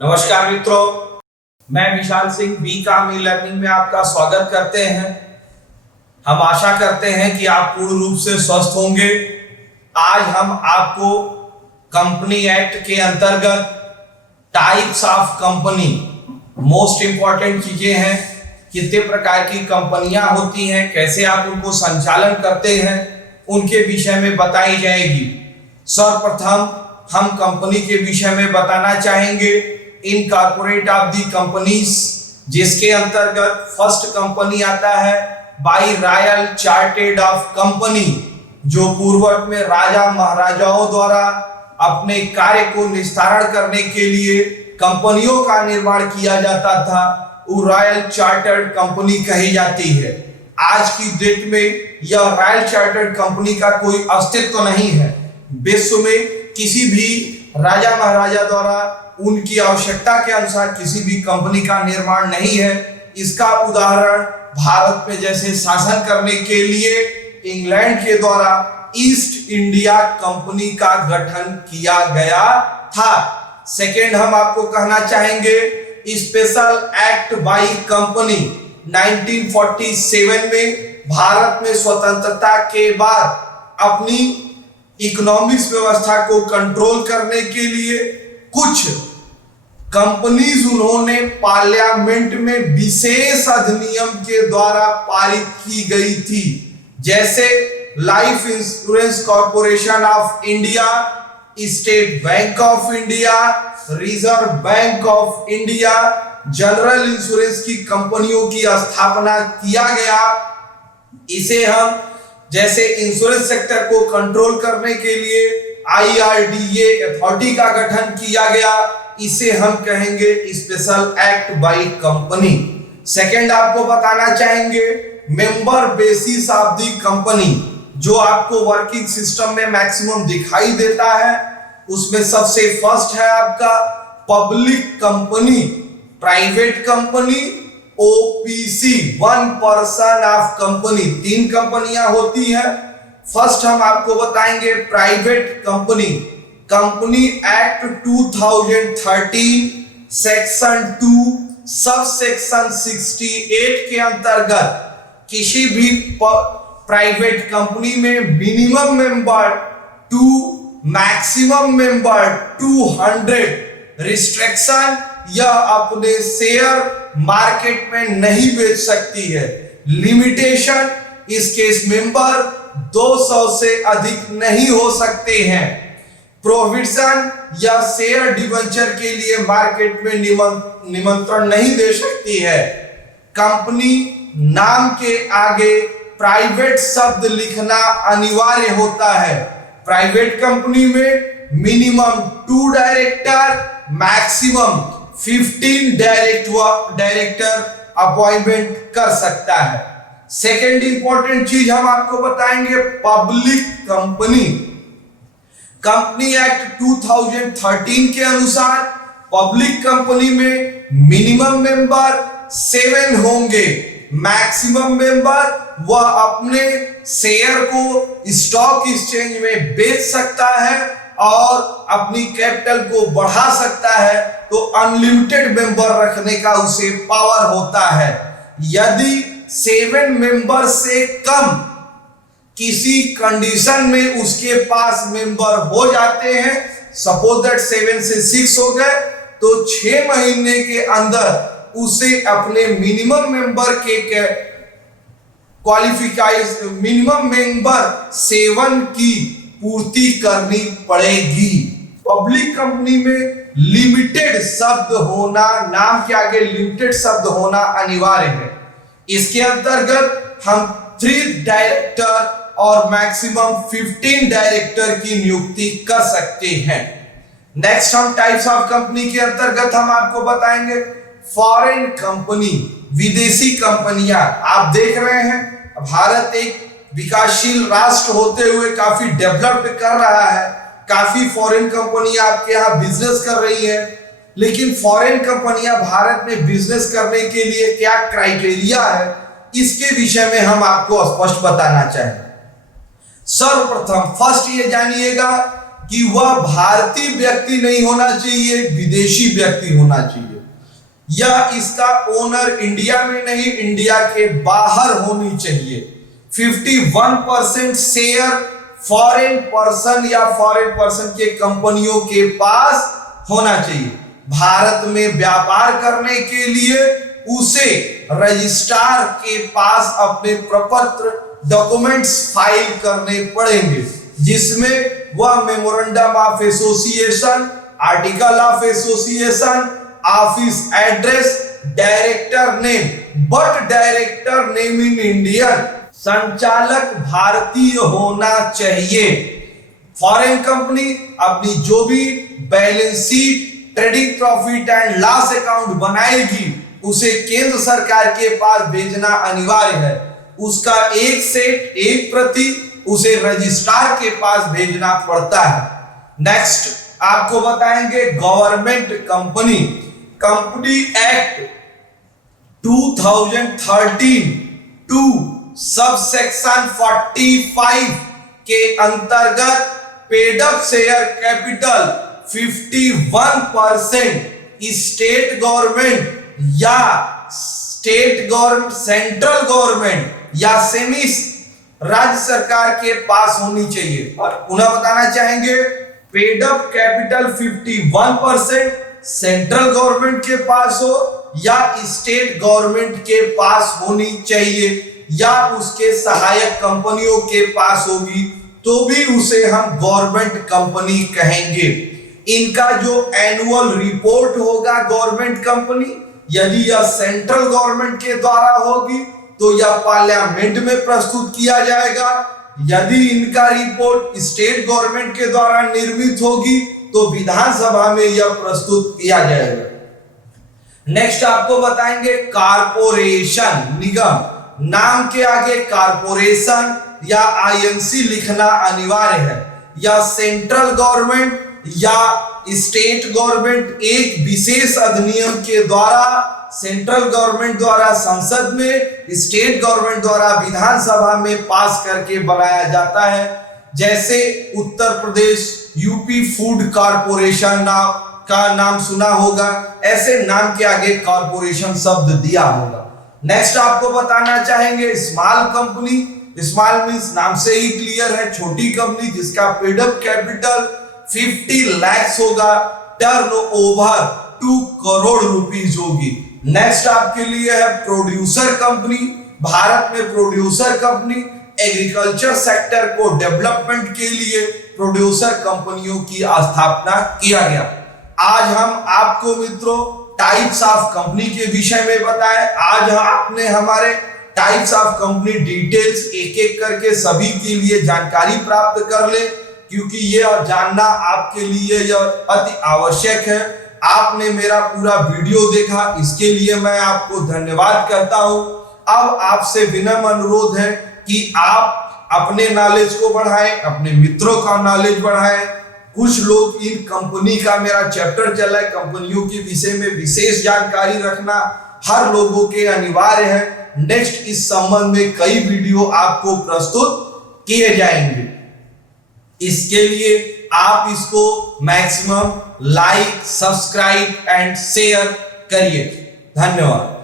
नमस्कार मित्रों, मैं विशाल सिंह बी काम ई लर्निंग में आपका स्वागत करते हैं। हम आशा करते हैं कि आप पूर्ण रूप से स्वस्थ होंगे। आज हम आपको कंपनी एक्ट के अंतर्गत types of company, most important चीजें हैं, कितने प्रकार की कंपनियां होती हैं, कैसे आप उनको संचालन करते हैं, उनके विषय में बताई जाएगी। सर्वप्रथम हम कंपनी के विषय में बताना चाहेंगे इनकॉर्पोरेट ऑफ दी कंपनीज, जिसके अंतर्गत फर्स्ट कंपनी आता है by royal chartered of company, जो पूर्वज में राजा महाराजाओं द्वारा अपने कार्य को निस्तारण करने के लिए कंपनियों का निर्माण किया जाता था। वो रॉयल चार्टर्ड कंपनी कही जाती है। आज की डेट में यह रॉयल चार्टर्ड कंपनी का कोई अस्तित्व नहीं है। विश्व में किसी भी राजा महाराजा द्वारा उनकी आवश्यकता के अनुसार किसी भी कंपनी का निर्माण नहीं है। इसका उदाहरण भारत में जैसे शासन करने के लिए इंग्लैंड के द्वारा ईस्ट इंडिया कंपनी का गठन किया गया था। सेकेंड हम आपको कहना चाहेंगे स्पेशल एक्ट बाई कंपनी 1947 में भारत में स्वतंत्रता के बाद अपनी इकोनॉमिक्स व्यवस्था को कंट्रोल करने के लिए कुछ कंपनीज उन्होंने पार्लियामेंट में विशेष अधिनियम के द्वारा पारित की गई थी, जैसे life insurance corporation of India, state bank of India, reserve bank of India, general insurance की कंपनियों की स्थापना किया गया। इसे हम जैसे इंश्योरेंस सेक्टर को कंट्रोल करने के लिए IRDA अथॉरिटी का गठन किया गया। इसे हम कहेंगे special act by company. Second आपको बताना चाहेंगे member basis of the company, जो आपको वर्किंग सिस्टम में मैक्सिमम दिखाई देता है। उसमें सबसे फर्स्ट है आपका public company, private company, OPC, one person of company. तीन कंपनियां होती हैं। फर्स्ट हम आपको बताएंगे private company. Company act 2013 section 2 sub section 68 के अंतर्गत किसी भी प्राइवेट कंपनी में minimum member 2, maximum member 200 restriction या अपने शेयर मार्केट में नहीं बेच सकती है। लिमिटेशन इस केस मेंबर 200 से अधिक नहीं हो सकते हैं। प्रोविजन या शेयर डिबेंचर के लिए मार्केट में निमंत्रण नहीं दे सकती है। कंपनी नाम के आगे प्राइवेट शब्द लिखना अनिवार्य होता है। प्राइवेट कंपनी में minimum 2 director, maximum 15 director appointment कर सकता है। सेकेंड इंपॉर्टेंट चीज हम आपको बताएंगे पब्लिक कंपनी। कंपनी एक्ट 2013 के अनुसार पब्लिक कंपनी में मिनिमम मेंबर 7 होंगे, मैक्सिमम मेंबर वह अपने शेयर को स्टॉक एक्सचेंज में बेच सकता है और अपनी कैपिटल को बढ़ा सकता है। तो अनलिमिटेड मेंबर रखने का उसे पावर होता है। यदि 7 मेंबर से कम किसी कंडीशन में उसके पास मेंबर हो जाते हैं, सपोज दैट 7 से 6 हो गए, तो 6 महीने के अंदर उसे अपने मिनिमम मेंबर के मिनिमम मेंबर 7 की पूर्ति करनी पड़ेगी। पब्लिक कंपनी में लिमिटेड शब्द होना, नाम के आगे लिमिटेड शब्द होना अनिवार्य है। इसके अंतर्गत हम 3 डायरेक्टर और मैक्सिमम 15 डायरेक्टर की नियुक्ति कर सकते हैं। नेक्स्ट हम टाइप्स ऑफ कंपनी के अंतर्गत हम आपको बताएंगे फॉरेन कंपनी, विदेशी कंपनियां। आप देख रहे हैं भारत एक विकासशील राष्ट्र होते हुए काफी डेवलप कर रहा है। काफी फॉरेन कंपनियां आपके यहाँ बिजनेस कर रही है, लेकिन फॉरेन कंपनियां भारत में बिजनेस करने के लिए क्या क्राइटेरिया है, इसके विषय में हम आपको स्पष्ट बताना चाहेंगे। सर्वप्रथम फर्स्ट ये जानिएगा कि वह भारतीय व्यक्ति नहीं होना चाहिए, विदेशी व्यक्ति होना चाहिए, या इसका ओनर इंडिया में नहीं, इंडिया के बाहर होनी चाहिए। 51% शेयर फॉरेन पर्सन या फॉरेन पर्सन के कंपनियों के पास होना चाहिए। भारत में व्यापार करने के लिए उसे रजिस्ट्रार के पास अपने प्रपत्र डॉक्यूमेंट्स फाइल करने पड़ेंगे, जिसमें वह memorandum of association, article of association, office address, director name, but director name in Indian, संचालक भारतीय होना चाहिए। फॉरेन कंपनी अपनी जो भी balance sheet, trading profit and loss account बनाएगी उसे केंद्र सरकार के पास भेजना अनिवार्य है। उसका एक सेट, एक प्रति उसे रजिस्ट्रार के पास भेजना पड़ता है। नेक्स्ट आपको बताएंगे government company, company act 2013 two subsection 45 के अंतर्गत paid up share capital 51% state government या स्टेट गवर्नमेंट, सेंट्रल गवर्नमेंट या सेमी राज्य सरकार के पास होनी चाहिए। और पुनः बताना चाहेंगे, paid up capital 51% central government के पास हो या स्टेट गवर्नमेंट के पास होनी चाहिए, या उसके सहायक कंपनियों के पास होगी तो भी उसे हम गवर्नमेंट कंपनी कहेंगे। इनका जो एनुअल रिपोर्ट होगा गवर्नमेंट कंपनी, यदि यह सेंट्रल गवर्नमेंट के द्वारा होगी तो यह पार्लियामेंट में प्रस्तुत किया जाएगा। यदि इनका रिपोर्ट स्टेट गवर्नमेंट के द्वारा निर्मित होगी तो विधानसभा में यह प्रस्तुत किया जाएगा। नेक्स्ट आपको बताएंगे कारपोरेशन, निगम, नाम के आगे कारपोरेशन या आईएनसी लिखना अनिवार्य है। या सेंट्रल गवर्नमेंट या स्टेट गवर्नमेंट एक विशेष अधिनियम के द्वारा, सेंट्रल गवर्नमेंट द्वारा संसद में, स्टेट गवर्नमेंट द्वारा विधानसभा में पास करके बनाया जाता है। जैसे Uttar Pradesh UP food corporation का नाम सुना होगा, ऐसे नाम के आगे कारपोरेशन शब्द दिया होगा। नेक्स्ट आपको बताना चाहेंगे स्मॉल कंपनी, स्मॉल मींस नाम से ही क्लियर है, छोटी कंपनी जिसका पेड अप कैपिटल 50 लाख होगा, टर्न ओवर 2 करोड़ रुपीस होगी। नेक्स्ट आपके लिए है प्रोड्यूसर कंपनी। भारत में प्रोड्यूसर कंपनी एग्रीकल्चर सेक्टर को डेवलपमेंट के लिए प्रोड्यूसर कंपनियों की स्थापना किया गया। आज हम आपको मित्रों टाइप्स ऑफ कंपनी के विषय में बताएं। आज आपने हमारे टाइप्स ऑफ कंपनी डिटेल्स एक एक करके सभी के लिए जानकारी प्राप्त कर ले, क्योंकि यह जानना आपके लिए यह अति आवश्यक है। आपने मेरा पूरा वीडियो देखा, इसके लिए मैं आपको धन्यवाद करता हूं। अब आपसे विनम्र अनुरोध है कि आप अपने नॉलेज को बढ़ाएं, अपने मित्रों का नॉलेज बढ़ाएं। कुछ लोग इन कंपनी का मेरा चैप्टर चला है, कंपनियों के विषय में विशेष जानकारी रखना हर लोगों के अनिवार्य है। नेक्स्ट इस संबंध में कई वीडियो आपको प्रस्तुत किए जाएंगे। इसके लिए आप इसको maximum like, subscribe and share करिए। धन्यवाद।